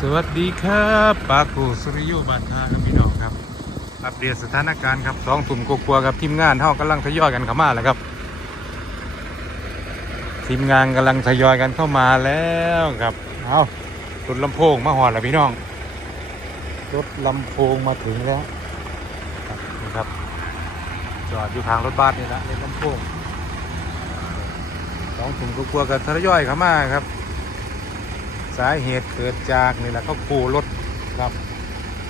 สวัสดีครับปากูสุริโยบานทาครับพี่น้องครับ อัปเดตสถานการณ์ครับสองถุ่มกลัวๆครับทีมงานเท่ากำลังทยอยกันเข้ามาแล้วครับ ทีมงานกำลังทยอยกันเข้ามาแล้วครับเอารถลำโพงมาหอดแล้วพี่น้องรถลำโพงมาถึงแล้วนี่ครับ จอดอยู่ทางรถบัสนี่ละรถลำโพงสองถุ่มกลัวๆกันทยอยเข้ามาครับ สาเหตุเกิดจากนี่แหละเขาปูรถครับ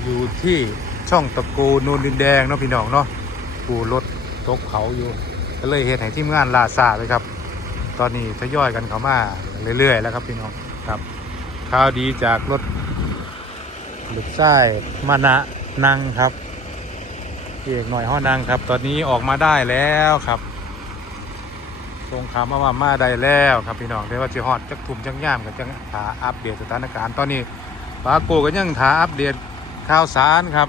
อยู่ที่ช่องตะกูนูนดินแดงเนาะพี่น้องเนาะปูรถตกเขาอยู่ ก็เลยเหตุให้ทีมงานลาซาเลยครับ ตอนนี้ทยอยกันเข้ามาเรื่อยๆ แล้วครับพี่น้องครับข่าวดีจากรถรถไส้มานะนังครับพี่เอกหน่อยห้อนังครับ ตอนนี้ออกมาได้แล้วครับ ส่งข่าวมาว่ามาได้แล้วครับพี่น้องแต่ว่าจะฮอดจักทุ่มจังย่ามกับจังหาอัปเดตสถานการณ์ตอนนี้ปาโกก็ยังหาอัปเดตข่าวสารครับ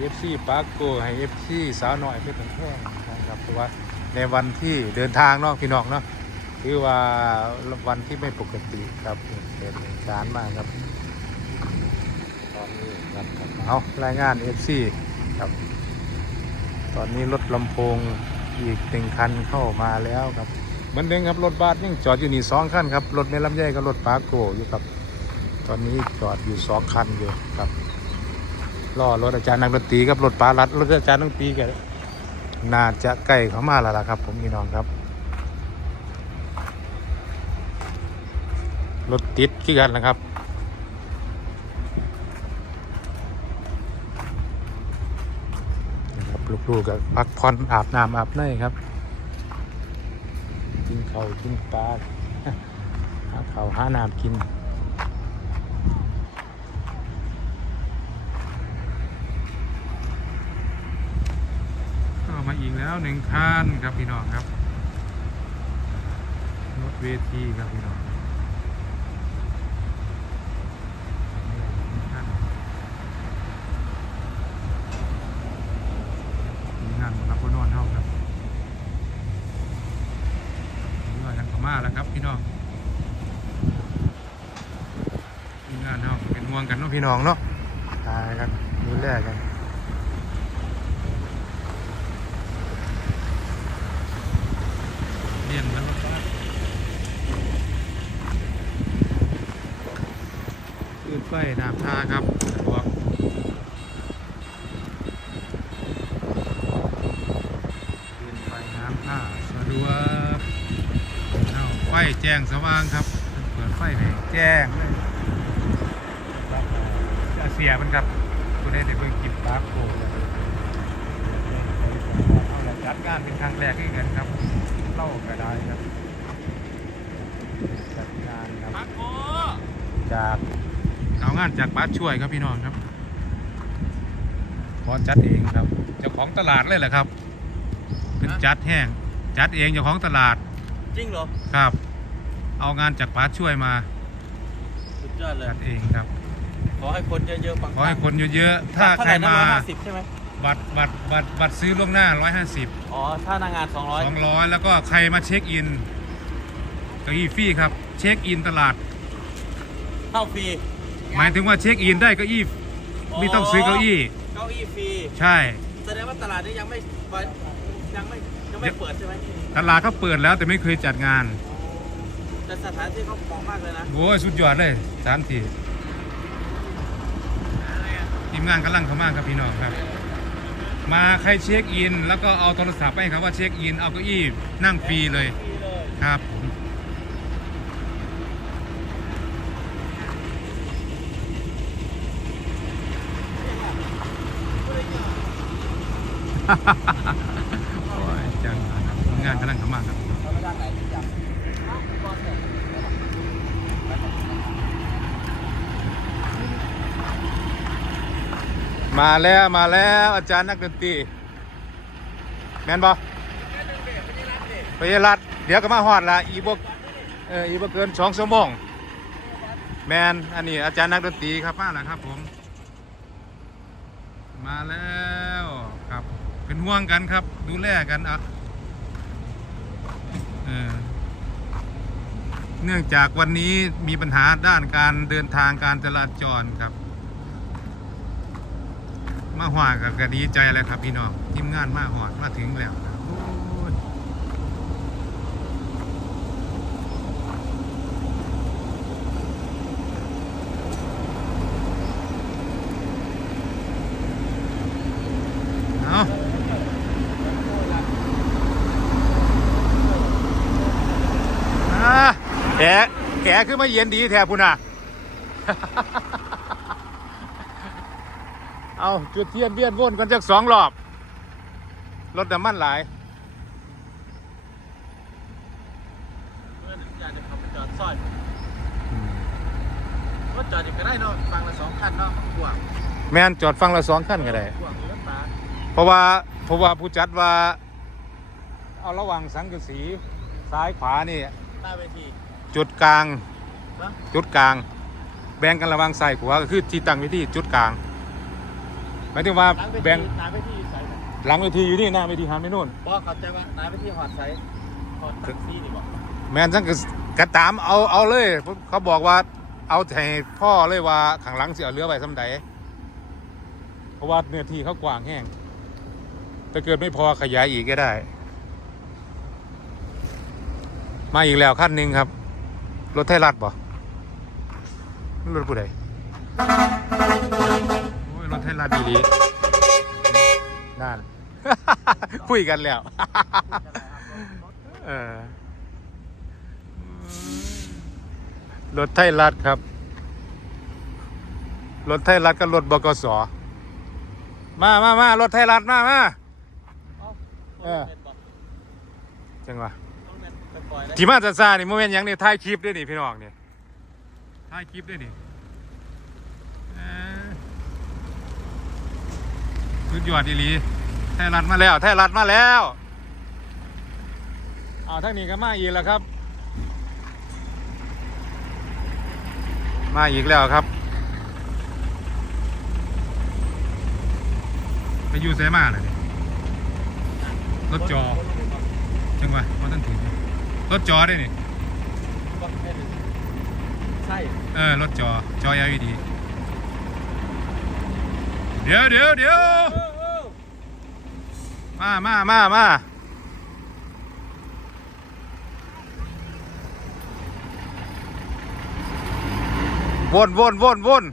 เอฟซีปาโกให้เอฟซีสาวหน่อยเพื่อนแท่งนะครับเพราะว่าในวันที่เดินทางเนาะพี่น้องเนาะคือว่าวันที่ไม่ปกติครับเป็นเหตุการณ์มากครับตอนนี้ครับเอารายงาน FC ครับ ตอนนี้รถลำโพง อีกหนึ่งคันเข้ามาแล้วครับเหมือนเดิมครับรถบัสยังจอดอยู่นี่สองคันครับรถเมลำไยกับรถปาโกอยู่ครับ ตอนนี้จอดอยู่สองคันอยู่ครับรอรถอาจารย์นักดนตรีกับรถปาลัดรถอาจารย์นักดนตรีกันน่าจะใกล้เข้ามาแล้วล่ะครับ ผมพี่น้องครับรถติดขี้กันนะครับนะครับ ลูกกับพักผ่อนอาบน้ำอาบเนยครับ กินข้าวกินปลาหาข้าวหาน้ำกินเข้ามาอีกแล้วหนึ่งคันครับพี่น้องครับรถเวทีครับพี่น้อง มีงานมารับคนนอนเท่าครับนี่ว่ายังขม่าแล้วครับพี่น้องมีงานเท่าเป็นห่วงกันเนาะ พี่น้องเนาะตายกันดูแลกันเรียนกันรถบ้านขึ้นไปน้ำท่าครับสะดวกเดินไปน้ำท่าสะดวกไฟแจ้งสว่างครับ เปิดไฟให้แจ้งเลย เสียมันครับตัวนี้เดี๋ยวเพิ่งกินปลาโคเลยเอาละจัดงานเป็นครั้งแรกให้กันครับเล่าก็ได้ครับจัดงานครับจากเอางานจากบ้านช่วยครับพี่น้องครับขอจัดเองครับเจ้าของตลาดเลยแหละครับเป็นจัดแห้งจัดเองเจ้าของตลาดจริงเหรอครับ เอางานจากป้าช่วยมาสุดยอดเลยจัดเองครับข อให้คนเยอะๆปังๆขอให้คนเยอะๆ ถ้าเท่ใครไหนะมาห้าสิบใช่ไหมบัตรบัตรบัตรบัตรซื้อล่วงหน้า 150 อ๋อ ถ้าหนางงานสองร้อย200 แล้วก็ใครมาเช็คอินเก้าอี้ฟรีครับ เช็คอินตลาด เข้าฟรี หมายถึงว่าเช็คอินได้เก้าอี้ไม่ต้องซื้อเก้าอี้ เก้าอี้ฟรี ใช่ แสดงว่าตลาดนี้ยังไม่เปิดยังไม่ยังไม่เปิดใช่ไหมตลาดเขาเปิดแล้วแต่ไม่เคยจัดงาน แต่สถานที่เขาเหมาะมากเลยนะโอ้ยสุดยอดเลยสามที ทีมงานกำลังเข้ามาครับพี่น้องครับ มาใครเช็คอิน แล้วก็เอาโทรศัพท์ไปให้ครับว่าเช็คอินเอาเก้าอี้นั่งฟรีเลยฟรีเลยครับอ้ยจังทีมงานกำลังเข้ามาครับ เราไม่ได้ไหนที่จับ มาแล้วมาแล้วอาจารย์นักดนตรีแมนบอไปยรัดเดี๋ยวก็มาฮอดละอีบกเอออีบกเกินสองชั่วโมงแมนอันนี้อาจารย์นักดนตรีครับมาแล้วครับผม มาแล้วครับเป็นห่วงกันครับ ดูแลกันอะเออเนื่องจากวันนี้มีปัญหาด้านการเดินทางการจราจรครับ มาหวากับก็ดีใจแล้วครับพี่น้องทีมงานมาหอดมาถึงแล้วครับโอ้ยเอาอ่าแกแกคือมาเย็นดีแทพุ่นน่ะ เอาจุดเทียนเวียนวนกันจากสองรอบรถน้ำมันหลายเมื่ออยากจะขับไปจอดซอยรถจอดอยู่ก็ได้เนาะฟังละสองคันเนาะกว้างแม่นจอดฟังละสองขั้นก็ได้ กว้างรถมาเพราะว่าเพราะว่าผู้จัดว่า เอาระหว่างสังกะสีซ้ายขวานี่หน้าเวทีจุดกลางนะจุดกลาง แบ่งกันระหว่างซ้ายขวาก็คือที่ตั้งไว้ที่จุดกลางห มายถึงว่าหน้าเวทีแบ่งหน้าเวทีใส่หลังเวทีอยู่นี่หน้าเวทีหันไปนู่นบอกเขาใจว่าหน้าเวทีหอดใส่หอดตักซี่นี่บอกแม่นสังกะสกระตามเอาเอาเลยเขาบอกว่าเอาให้พ่อเลยว่าข้างหลังสิเอาเรือไว้สำใดเพราะว่าเนื้อที่เขากว้างแห้งถ้าเกิดไม่พอขยายอีกก็ได้ มาอีกแล้วขั้นหนึ่งครับ รถไทยรัฐบ่รถผู้ใด โอ้ยรถไทยรัฐดีดีนั่น คุยกันแล้ว เออรถไทยรัฐครับ รถไทยรัฐกับรถบกสมามามารถไทยรัฐมามาเออจังหวะต้องเน้นไปปล่อยเลยที่มาซาซานี่โมเมนต์ยังนี่ถ่ายคลิปด้วยนี่พี่น้องนี่ถ่ายคลิปด้วยนี่เอ้ย สุดยอดดีหลีไทยรัฐมาแล้วไทยรัฐมาแล้วอ้าวทั้งนี้ก็มาอีกแล้วครับ มาอีกแล้วครับไปอยูเซมาเลยนี่รถจอจังหวะเพราะท่านถึงรถจอได้นี่ใช่ เออ รถจอ จอ LED เดี๋ยวเดี๋ยวเดี๋ยวมามามามาวนวนวนวน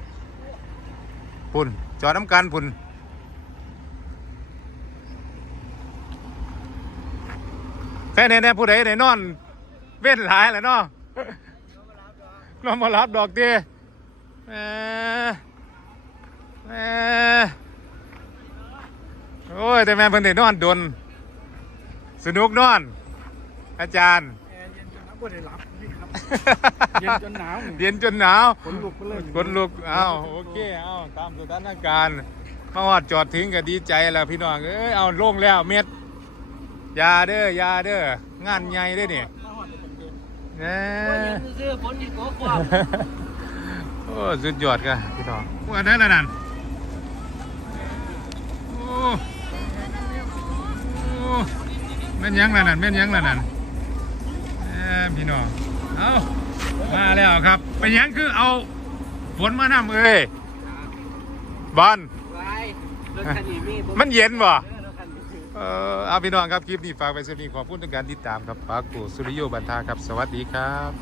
พุ่นจอน้ำกันพุ่นแค่นี้เน่ผู้ใดไหนนอน เว้นหลายแหละเนาะนองมารับดอกเตี้ยแห มแหมโอ้ย แต่แม่นเพิ่นได้นอนดน สนุกนอน อาจารย์ แอร์เย็นจนน้ำบ่ได้หลับนี่ครับ เย็นจนหนาวเย็นจนหนาวขนลุกไปเลยคนลุกอ้าวโอเคเอาตามสถานการณ์มาฮอดจอดถึงก็ดีใจแล้วพี่น้องเอ้ยเอาลงแล้วเม็ดอยาเด้ออยาเด้องานใหญ่เด้อนี่มาหอดเป็นเดือนแหน่ซื้อฝนดีกว่าความโอ้สุดยอดกันพี่น้องว่าได้แล้วนั่นโอ้โอ้ แม่นยังแล้วนั่นแม่นยังแล้วนั่นพี่น้องเอามาแล้วครับเป็นยังคือเอาฝนมานำเอ้ยบอลไว้รถคันมันเย็นบ่เออรถคันนี้มีเอาพี่น้องครับคลิปนี้ฝากไปสำหรับนีขอบคุณในการติดตามครับปากกูสุริโยบันทาครับ สวัสดีครับ